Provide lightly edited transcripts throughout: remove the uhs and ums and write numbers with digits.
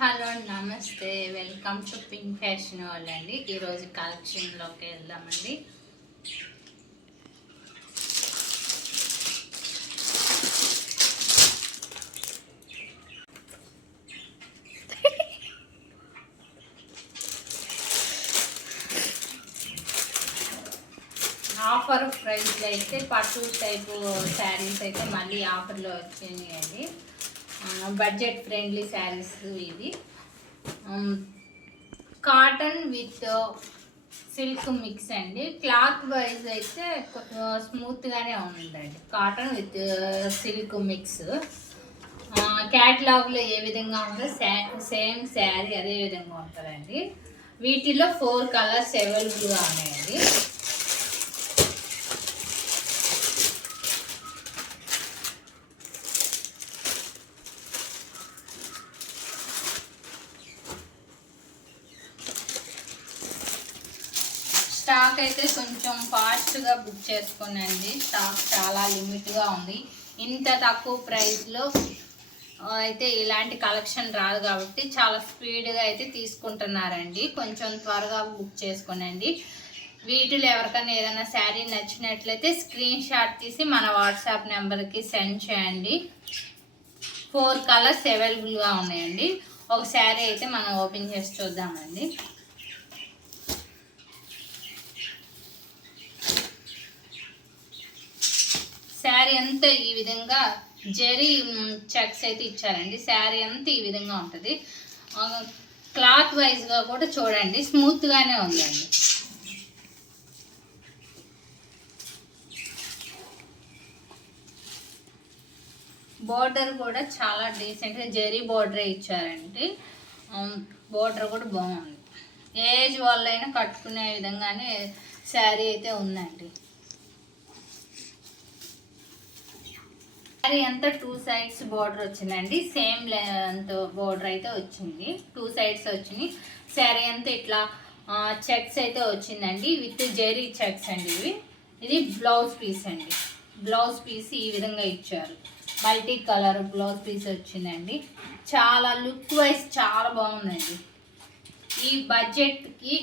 Hello నమస్తే, welcome to pink fashion world అండి. ఈరోజు కలెక్షన్లోకి వెళ్దామండి. ఆఫర్ ప్రైస్లో అయితే పట్టు టైపు శారీస్ అయితే మళ్ళీ ఆఫర్లో వచ్చాయండి. బడ్జెట్ ఫ్రెండ్లీ శారీస్ ఇది. కాటన్ విత్ సిల్క్ మిక్స్ అండి. క్లాత్ వైజ్ అయితే స్మూత్గానే ఉందండి. Cotton with silk mix. క్యాటలాగ్లో ఏ విధంగా ఉందో సేమ్ శారీ అదే విధంగా ఉంటుందండి. వీటిలో 4 కలర్స్ అవైలబుల్గా ఉన్నాయండి. స్టాక్ అయితే కొంచెం ఫాస్ట్గా బుక్ చేసుకోనండి. స్టాక్ చాలా లిమిట్గా ఉంది. ఇంత తక్కువ ప్రైస్లో అయితే ఇలాంటి కలెక్షన్ రాదు కాబట్టి చాలా స్పీడ్గా అయితే తీసుకుంటున్నారండి. కొంచెం త్వరగా బుక్ చేసుకోనండి. వీటిలో ఎవరికైనా ఏదైనా శారీ నచ్చినట్లయితే స్క్రీన్ షాట్ తీసి మన వాట్సాప్ నెంబర్కి సెండ్ చేయండి. 4 కలర్స్ అవైలబుల్గా ఉన్నాయండి. ఒక శారీ అయితే మనం ఓపెన్ చేసి చూద్దామండి. శారీ అంతా ఈ విధంగా జెరీ చెక్స్ అయితే ఇచ్చారండి. శారీ అంతా ఈ విధంగా ఉంటుంది. క్లాత్ వైజ్గా కూడా చూడండి స్మూత్గానే ఉందండి. బోర్డర్ కూడా చాలా డీసెంట్గా జెరీ బోర్డరే ఇచ్చారండి. బోర్డర్ కూడా బాగుంది. ఏజ్ వాళ్ళైనా కట్టుకునే విధంగానే శారీ అయితే ఉందండి. శారీ అంతా 2 సైడ్స్ బోర్డర్ వచ్చిందండి. సేమ్ లెంత్ బోర్డర్ అయితే వచ్చింది. 2 సైడ్స్ వచ్చినాయి. శారీ అంతా ఇట్లా చెక్స్ అయితే వచ్చిందండి. విత్ జెరీ చెక్స్ అండి ఇవి. ఇది బ్లౌజ్ పీస్ అండి. బ్లౌజ్ పీస్ ఈ విధంగా ఇచ్చారు. మల్టీ కలర్ బ్లౌజ్ పీస్ వచ్చిందండి. చాలా లుక్ వైజ్ చాలా బాగుందండి. ఈ బడ్జెట్కి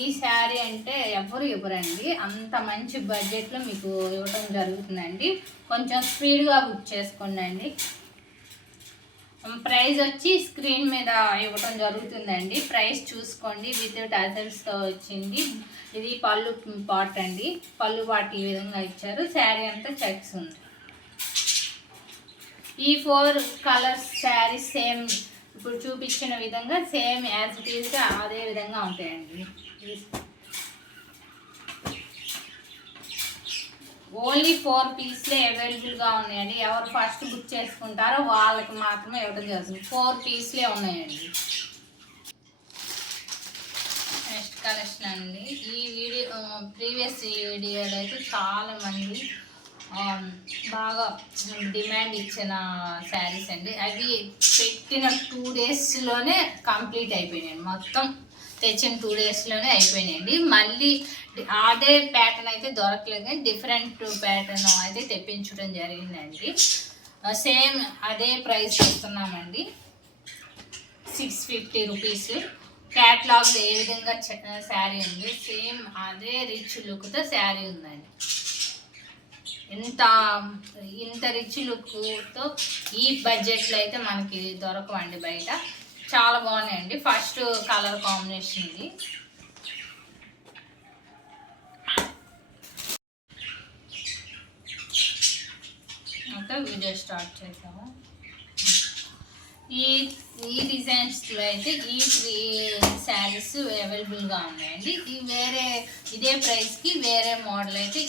ఈ శారీ అంటే ఎవరు ఇవ్వరండి. అంత మంచి బడ్జెట్లో మీకు ఇవ్వటం జరుగుతుందండి. కొంచెం స్పీడ్గా బుక్ చేసుకోండి. ప్రైస్ వచ్చి స్క్రీన్ మీద ఇవ్వటం జరుగుతుందండి. ప్రైస్ చూసుకోండి. విత్ టజల్స్తో వచ్చింది. ఇది పళ్ళు పాట్ అండి. పళ్ళు పాట్ ఈ విధంగా ఇచ్చారు. శారీ అంతా చెక్స్ ఉంది. ఈ 4 కలర్స్ శారీ సేమ్ ఇప్పుడు చూపించిన విధంగా సేమ్ యాజ్ ఇట్ ఈస్గా అదే విధంగా ఉంటాయండి. ఓన్లీ 4 పీస్లే అవైలబుల్గా ఉన్నాయండి. ఎవరు ఫస్ట్ బుక్ చేసుకుంటారో వాళ్ళకి మాత్రమే ఇవ్వడం జరుగుతుంది. 4 పీస్లే ఉన్నాయండి. నెక్స్ట్ కలెక్షన్ అండి. ఈ వీడియో ప్రీవియస్ వీడియోలో అయితే చాలామంది బాగా డిమాండ్ ఇచ్చిన శారీస్ అండి. అవి పెట్టిన 2 డేస్లోనే కంప్లీట్ అయిపోయినాయండి. మొత్తం తెచ్చిన 2 డేస్లోనే అయిపోయినాయండి. మళ్ళీ అదే ప్యాటర్న్ అయితే దొరకలేదు కానీ డిఫరెంట్ ప్యాటర్న్ అయితే తెప్పించడం జరిగిందండి. సేమ్ అదే ప్రైస్ ఇస్తున్నామండి. 650 రూపీస్. క్యాట్లాగ్లో ఏ విధంగా శారీ ఉంది సేమ్ అదే రిచ్ లుక్తో శారీ ఉందండి. ఇంత రిచ్ లుక్తో ఈ బడ్జెట్లో అయితే మనకి దొరకవండి బయట. చాలా బాగున్నాయండి. ఫస్ట్ కలర్ కాంబినేషన్ ఇది. ఓకే, వీడియో స్టార్ట్ చేద్దాము. ఈ డిజైన్స్లో అయితే ఈ 3 శారీస్ అవైలబుల్గా ఉన్నాయండి. ఇదే ప్రైస్కి వేరే మోడల్ అయితే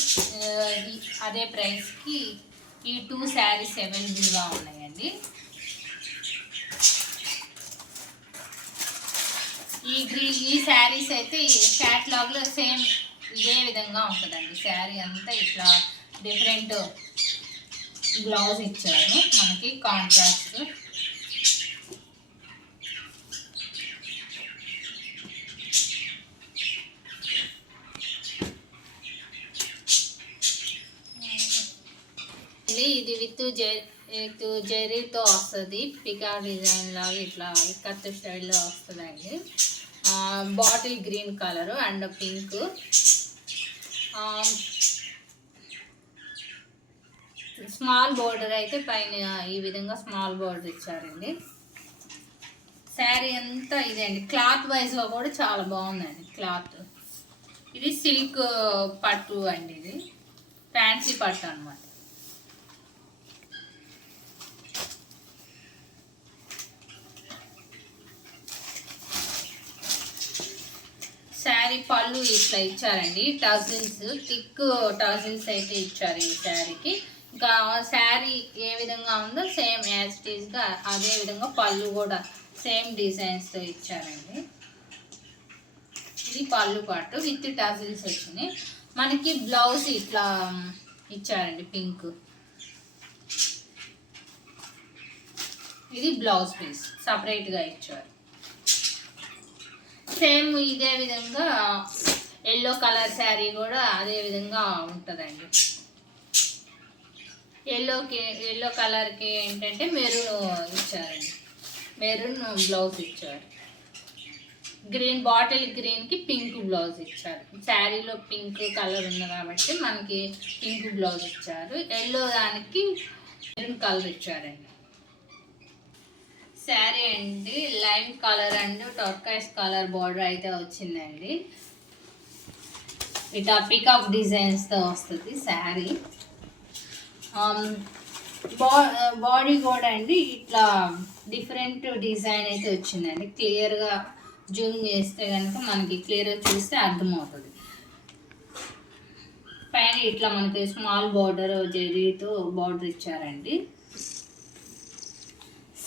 అదే ప్రైస్కి ఈ 2 శారీస్ అవైలబుల్గా ఉన్నాయండి. ఈ శారీస్ అయితే క్యాటలాగ్లో సేమ్ ఇదే విధంగా ఉంటుందండి. శారీ అంతా ఇట్లా డిఫరెంట్ బ్లౌజ్ ఇచ్చారు మనకి కాంట్రాస్ట్. ఇది విత్ ఇది జెరీతో వస్తుంది, పికా డిజైన్ లాగా ఇట్లా కత్తి స్టైల్లో వస్తుందండి. Bottle green colour and pink. Small border అయితే పైన ఈ విధంగా స్మాల్ బోర్డర్ ఇచ్చారండి. శారీ అంతా ఇదే అండి. క్లాత్ వైజ్గా కూడా చాలా బాగుందండి క్లాత్. ఇది సిల్క్ పట్టు అండి, ఇది ఫ్యాన్సీ పట్టు అనమాట. శారీ పళ్ళు ఇట్లా ఇచ్చారండి, టజిల్స్, థిక్ టజిల్స్ అయితే ఇచ్చారు ఈ శారీకి. ఇంకా శారీ ఏ విధంగా ఉందో సేమ్ యాజ్ ఇట్ ఈస్గా అదే విధంగా పళ్ళు కూడా సేమ్ డిజైన్స్తో ఇచ్చారండి. ఇది పళ్ళు పాటు విత్ టజిల్స్ వచ్చినాయి. మనకి బ్లౌజ్ ఇట్లా ఇచ్చారండి పింక్. ఇది బ్లౌజ్ పీస్ సపరేట్గా ఇచ్చారు. సేమ్ ఇదే విధంగా ఎల్లో కలర్ శారీ కూడా అదే విధంగా ఉంటుందండి. ఎల్లో కలర్కి ఏంటంటే మెరూన్ ఇచ్చారండి, మెరూన్ బ్లౌజ్ ఇచ్చారు. గ్రీన్ బాటిల్ గ్రీన్కి పింక్ బ్లౌజ్ ఇచ్చారు. శారీలో పింక్ కలర్ ఉంది కాబట్టి మనకి పింక్ బ్లౌజ్ ఇచ్చారు. ఎల్లో దానికి మెరూన్ కలర్ ఇచ్చారండి. శారీ అండి lime colour and turquoise colour border అయితే వచ్చిందండి. ఇట్లా పికప్ డిజైన్స్తో వస్తుంది శారీ. బాడీ కూడా అండి ఇట్లా డిఫరెంట్ డిజైన్ అయితే వచ్చిందండి. క్లియర్గా జూమ్ చేస్తే కనుక మనకి క్లియర్గా చూస్తే అర్థమవుతుంది. పైన ఇట్లా మనకి స్మాల్ బార్డర్ జెరీతో బార్డర్ ఇచ్చారండి.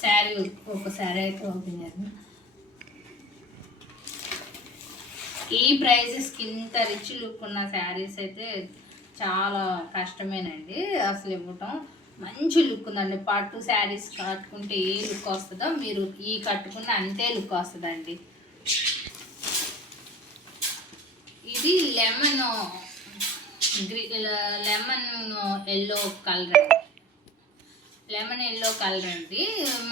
శారీ ఒక శారీ అయితే ఓపెన్ చేద్దాం. ఈ ప్రైజెస్కి ఇంత రిచ్ లుక్ ఉన్న శారీస్ అయితే చాలా కష్టమేనండి అసలు ఇవ్వటం. మంచి లుక్ ఉందండి. పట్టు శారీస్ కట్టుకుంటే ఏ లుక్ వస్తుందో మీరు ఈ కట్టుకున్న అంతే లుక్ వస్తుందండి. ఇది lemon yellow colour, lemon yellow colour అండి.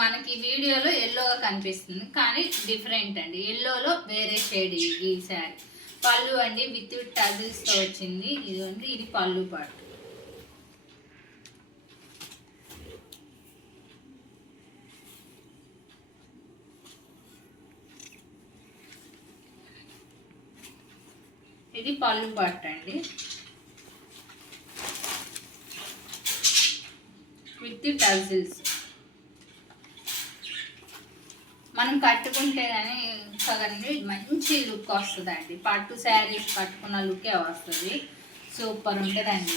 మనకి వీడియోలో ఎల్లోగా కనిపిస్తుంది కానీ డిఫరెంట్ అండి, ఎల్లోలో వేరే షేడ్ ఈ శారీ. పళ్ళు అండి విత్ టజిల్స్తో వచ్చింది. ఇదిగోండి ఇది పళ్ళు పాటు. ఇది పళ్ళు పాటు అండి విత్ టజిల్స్. మనం కట్టుకుంటే కానీ కదండి మంచి లుక్ వస్తుందండి. పట్టు శారీస్ కట్టుకున్న లుక్కే వస్తుంది. సూపర్ ఉంటుందండి.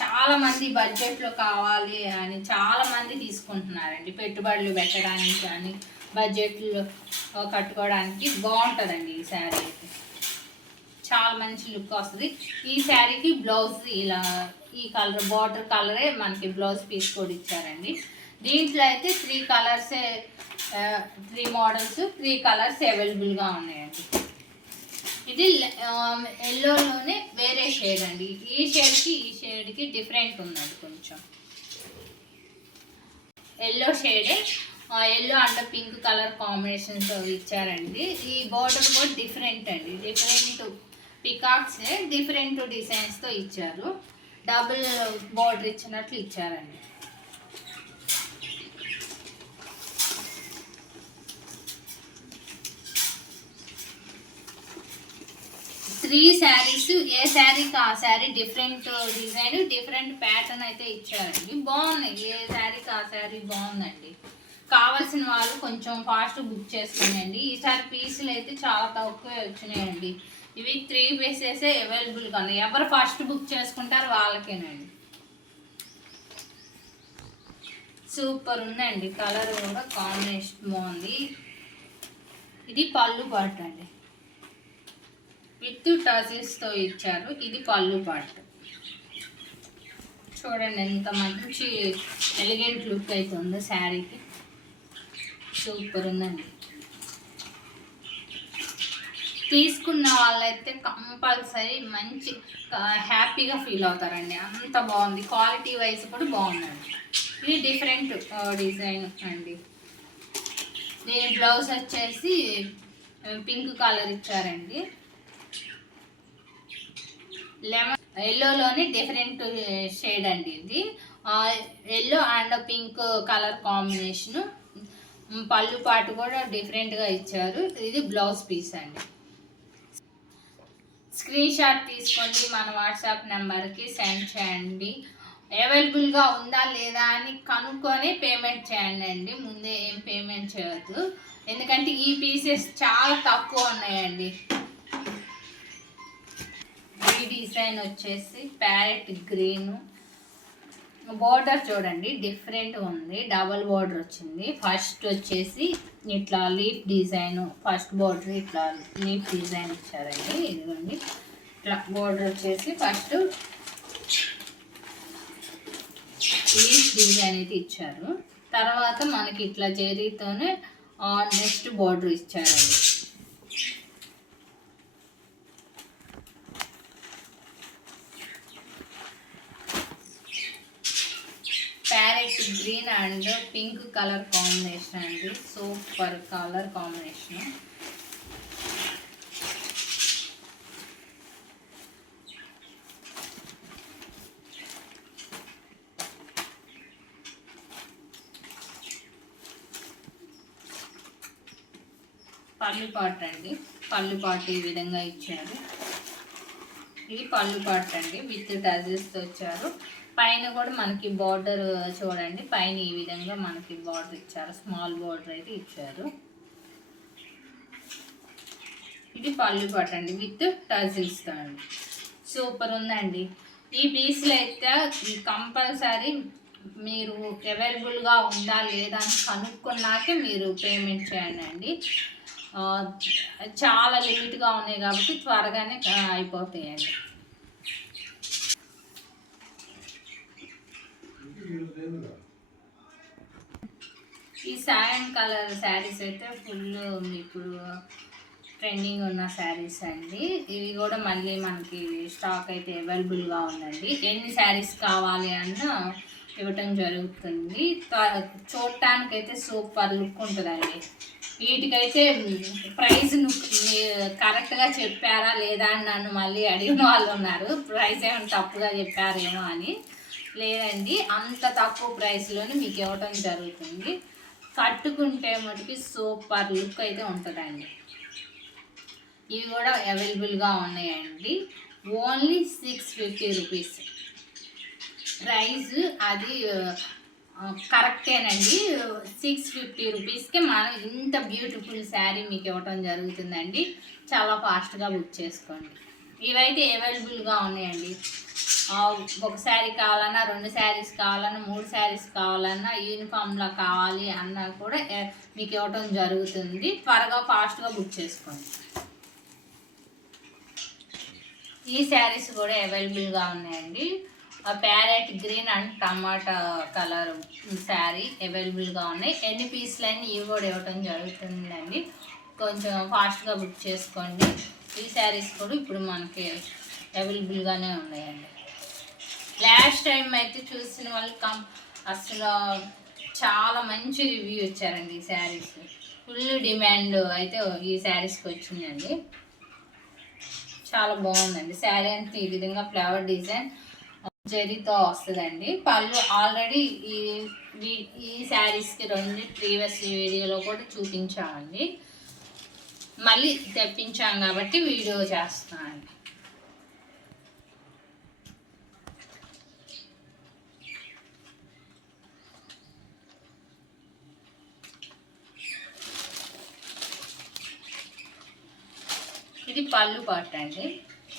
చాలామంది బడ్జెట్లో కావాలి అని చాలామంది తీసుకుంటున్నారండి. పెట్టుబడులు పెట్టడానికి కానీ బడ్జెట్లో కట్టుకోవడానికి బాగుంటుందండి ఈ శారీ అయితే. చాలా మంచి లుక్ వస్తుంది. ఈ శారీకి బ్లౌజ్ ఇలా ఈ కలర్ బార్డర్ కలరే మనకి బ్లౌజ్ పీస్ కూడా ఇచ్చారండి. దీంట్లో అయితే 3 కలర్సే 3 మోడల్స్ 3 కలర్స్ అవైలబుల్గా ఉన్నాయండి. ఇది ఎల్లోలోనే వేరే షేడ్ అండి. ఈ షేడ్కి డిఫరెంట్ ఉందండి కొంచెం. ఎల్లో షేడే ఎల్లో అండ్ పింక్ కలర్ కాంబినేషన్తో ఇచ్చారండి. ఈ బార్డర్ కూడా డిఫరెంట్ అండి. డిఫరెంట్ పికాక్సే డిఫరెంట్ డిజైన్స్తో ఇచ్చారు. డబుల్ బార్డర్ ఇచ్చినట్లు ఇచ్చారండి. త్రీ శారీస్, ఏ శారీకి ఆ sari different design different pattern అయితే ఇచ్చారండి. బాగున్నాయి, ఏ శారీకి ఆ శారీ బాగుందండి. కావాల్సిన వాళ్ళు కొంచెం ఫాస్ట్ బుక్ చేసుకోండి. ఈసారి పీసులు అయితే చాలా తక్కువే వచ్చినాయండి. ఇవి 3 పీసెసే అవైలబుల్గా ఉన్నాయి. ఎవరు ఫస్ట్ బుక్ చేసుకుంటారు వాళ్ళకేనండి. సూపర్ ఉందండి. కలర్ కూడా కాంబినేషన్ బాగుంది. ఇది పళ్ళు పార్ట్ అండి విత్ టజిల్స్తో ఇచ్చారు. ఇది పళ్ళు పార్ట్. చూడండి ఎంత మంచి ఎలిగెంట్ లుక్ అయితే ఉందో శారీకి. సూపర్ ఉందండి. తీసుకున్న వాళ్ళైతే కంపల్సరీ మంచి హ్యాపీగా ఫీల్ అవుతారండి. అంత బాగుంది. క్వాలిటీ వైజ్ కూడా బాగుందండి. ఇది డిఫరెంట్ డిజైన్ అండి. దీని బ్లౌజ్ వచ్చేసి పింక్ కలర్ ఇచ్చారండి. లెమన్ ఎల్లోలోని డిఫరెంట్ షేడ్ అండి. ఇది yellow and pink colour combination. పళ్ళు పాటు కూడా డిఫరెంట్గా ఇచ్చారు. ఇది బ్లౌజ్ పీస్ అండి. స్క్రీన్ షాట్ తీసుకోండి, మన వాట్సాప్ నెంబర్కి సెండ్ చేయండి. అవైలబుల్గా ఉందా లేదా అని కనుక్కొని పేమెంట్ చేయండి అండి. ముందే ఏం పేమెంట్ చేయొద్దు, ఎందుకంటే ఈ పీసెస్ చాలా తక్కువ ఉన్నాయండి. ఈ డిజైన్ వచ్చేసి ప్యారెట్ గ్రీన్. బోర్డర్ చూడండి డిఫరెంట్ ఉంది, డబల్ బోర్డర్ వచ్చింది. ఫస్ట్ వచ్చేసి ఇట్లా లీఫ్ డిజైన్, ఫస్ట్ బోర్డర్ ఇట్లా లీఫ్ డిజైన్ ఇచ్చారండి. ఇదిగోండి ఇట్లా బోర్డర్ వచ్చేసి ఫస్ట్ లీఫ్ డిజైన్ అయితే ఇచ్చారు. తర్వాత మనకి ఇట్లా జెరీతోనే నెక్స్ట్ బోర్డర్ ఇచ్చారండి. Parrot green and pink colour combination అండి. Super colour combination. పళ్ళు పాట్ అండి. పళ్ళు పాట్ ఈ విధంగా ఇచ్చారు. ఇది పళ్ళు పాట్ అండి, విత్ టజల్స్తో వచ్చారు. పైన కూడా మనకి బార్డర్ చూడండి, పైన ఈ విధంగా మనకి బార్డర్ ఇచ్చారు, స్మాల్ బార్డర్ అయితే ఇచ్చారు. ఇది పళ్ళు పాట్ అండి విత్ టజిల్స్తో అండి. సూపర్ ఉందండి. ఈ పీస్లు అయితే కంపల్సరీ మీరు అవైలబుల్గా ఉందా లేదా అని కనుక్కున్నాకే మీరు పేమెంట్ చేయండి అండి. చాలా లిమిట్గా ఉన్నాయి కాబట్టి త్వరగానే అయిపోతాయండి. ఈ సాయం కలర్ శారీస్ అయితే ఫుల్ ఇప్పుడు ట్రెండింగ్ ఉన్న శారీస్ అండి. ఇవి కూడా మళ్ళీ మనకి స్టాక్ అయితే అవైలబుల్గా ఉందండి. ఎన్ని శారీస్ కావాలి అన్న ఇవ్వటం జరుగుతుంది. చూడటానికైతే సూపర్ లుక్ ఉంటుందండి. వీటికైతే ప్రైస్ కరెక్ట్గా చెప్పారా లేదా అని నన్ను మళ్ళీ అడిగిన వాళ్ళు ఉన్నారు, ప్రైస్ ఏమైనా తప్పుగా చెప్పారేమో అని. లేదండి, అంత తక్కువ ప్రైస్లోనే మీకు ఇవ్వటం జరుగుతుంది. కట్టుకుంటే మటుకి సూపర్ లుక్ అయితే ఉంటుందండి. ఇవి కూడా అవైలబుల్గా ఉన్నాయండి. Only 650 rupees price. అది కరెక్టేనండి. 650 రూపీస్కి మనం ఇంత బ్యూటిఫుల్ శారీ మీకు ఇవ్వటం జరుగుతుందండి. చాలా ఫాస్ట్గా బుక్ చేసుకోండి. ఇవైతే అవైలబుల్గా ఉన్నాయండి. ఒక శారీ కావాలన్నా, 2 శారీస్ కావాలన్నా, 3 శారీస్ కావాలన్నా, యూనిఫామ్లో కావాలి అన్నా కూడా మీకు ఇవ్వటం జరుగుతుంది. త్వరగా ఫాస్ట్గా బుక్ చేసుకోండి. ఈ శారీస్ కూడా అవైలబుల్గా ఉన్నాయండి. Parrot green and tomato colour sari అవైలబుల్గా ఉన్నాయి. ఎన్ని పీస్లైనా ఇవి కూడా ఇవ్వటం జరుగుతుందండి. కొంచెం ఫాస్ట్గా బుక్ చేసుకోండి. ఈ శారీస్ కూడా ఇప్పుడు మనకి అవైలబుల్గానే ఉన్నాయండి. లాస్ట్ టైం అయితే చూసిన వాళ్ళు అసలు చాలా మంచి రివ్యూ ఇచ్చారండి. ఈ శారీస్ ఫుల్ డిమాండ్ అయితే ఈ శారీస్కి వచ్చిందండి. చాలా బాగుందండి. శారీ అంతా ఈ విధంగా ఫ్లవర్ డిజైన్ జరీతో వస్తుందండి. పళ్ళు ఆల్రెడీ ఈ శారీస్కి 2 ప్రీవియస్ వీడియోలో కూడా చూపించామండి. మళ్ళీ తెప్పించాం కాబట్టి వీడియో చేస్తున్నానండి. ఇది పళ్ళు పాట్ అండి.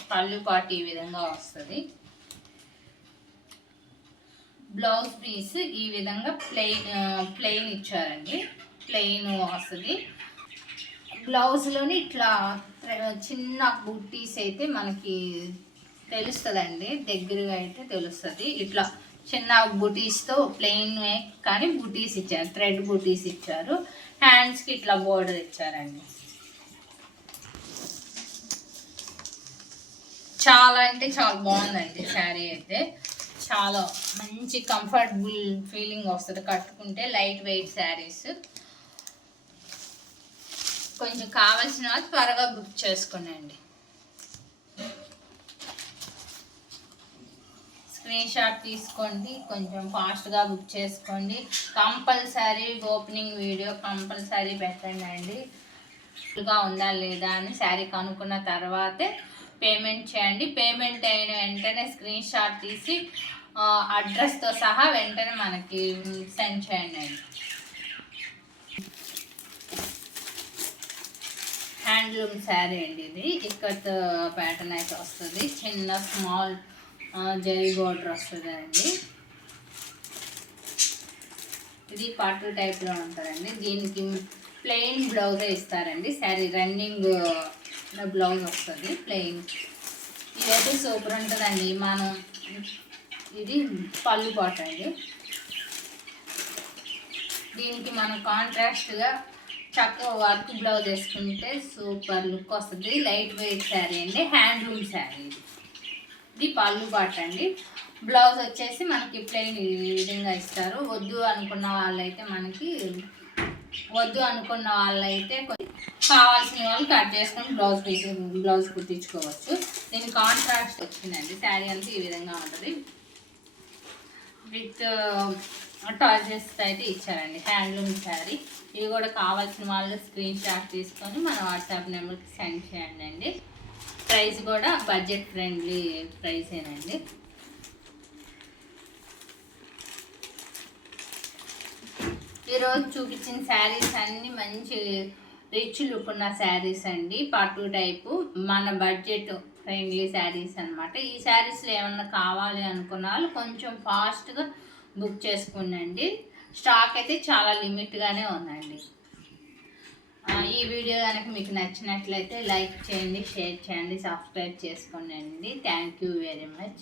పళ్ళు పాట్ ఈ విధంగా వస్తుంది. బ్లౌజ్ పీస్ ఈ విధంగా ప్లెయిన్ ఇచ్చారండి. ప్లెయిన్ వస్తుంది. బ్లౌజ్లోని ఇట్లా చిన్న బుట్టీస్ అయితే మనకి తెలుస్తుందండి, దగ్గరగా అయితే తెలుస్తుంది. ఇట్లా చిన్న బుటీస్తో ప్లెయిన్ కానీ బుటీస్ ఇచ్చారు, థ్రెడ్ బుటీస్ ఇచ్చారు. హ్యాండ్స్కి ఇట్లా బోర్డర్ ఇచ్చారండి. చాలా అంటే చాలా బాగుందండి శారీ అయితే. చాలా మంచి కంఫర్టబుల్ ఫీలింగ్ వస్తుంది కట్టుకుంటే. Light weight saris. కొంచెం కావాల్సిన వాళ్ళు త్వరగా బుక్ చేసుకునండి. స్క్రీన్ షాట్ తీసుకోండి, కొంచెం ఫాస్ట్గా బుక్ చేసుకోండి. కంపల్సరీ ఓపెనింగ్ వీడియో కంపల్సరీ పెట్టండి. ఉందా లేదా అని శారీ కనుక్కున్న తర్వాతే పేమెంట్ చేయండి. పేమెంట్ అయిన వెంటనే స్క్రీన్ షాట్ తీసి అడ్రస్తో సహా వెంటనే మనకి సెండ్ చేయండి. హ్యాండ్లూమ్ శారీ అండి ఇది. ఇక్కత్ ప్యాటర్న్ అయితే వస్తుంది. చిన్న స్మాల్ జరీ బోర్డర్ వస్తుంది అండి. ఇది పార్టీ టైప్లో ఉంటుందండి. దీనికి ప్లెయిన్ బ్లౌజే ఇస్తారండి. శారీ రన్నింగ్ బ్లౌజ్ వస్తుంది ప్లెయిన్. ఇదైతే సూపర్ ఉంటుందండి. మనం ఇది పళ్ళు పాట అండి. దీనికి మనం కాంట్రాస్ట్గా చక్కగా వర్క్ బ్లౌజ్ వేసుకుంటే సూపర్ లుక్ వస్తుంది. లైట్ వెయిట్ శారీ అండి. హ్యాండ్లూమ్ శారీ ఇది పళ్ళు పాట అండి. బ్లౌజ్ వచ్చేసి మనకి ప్లెయిన్ ఈ విధంగా ఇస్తారు. వద్దు అనుకున్న వాళ్ళైతే కావాల్సిన వాళ్ళు కట్ చేసుకొని బ్లౌజ్ కుట్టించుకోవచ్చు. దీని కాంట్రాస్ట్ వచ్చిందండి. శారీ అంతా ఈ విధంగా ఉంటుంది. విత్ టార్జెస్ అయితే ఇచ్చారండి. హ్యాండ్లూమ్ శారీ. ఇవి కూడా కావాల్సిన వాళ్ళు స్క్రీన్ షాట్ తీసుకొని మన వాట్సాప్ నెంబర్కి సెండ్ చేయండి అండి. ప్రైస్ కూడా బడ్జెట్ ఫ్రెండ్లీ ప్రైసేనండి. ఈరోజు చూపించిన శారీస్ అన్నీ మంచి రిచ్ లుక్ ఉన్న శారీస్ అండి. పట్టు టైపు మన బడ్జెట్ ఫ్రెండ్లీ శారీస్ అనమాట. ఈ శారీస్లో ఏమన్నా కావాలి అనుకున్న వాళ్ళు కొంచెం ఫాస్ట్గా బుక్ చేసుకునండి. స్టాక్ అయితే చాలా లిమిట్గానే ఉందండి. ఈ వీడియో కనుక మీకు నచ్చినట్లయితే లైక్ చేయండి, షేర్ చేయండి, సబ్స్క్రైబ్ చేసుకోండి. Thank you very much.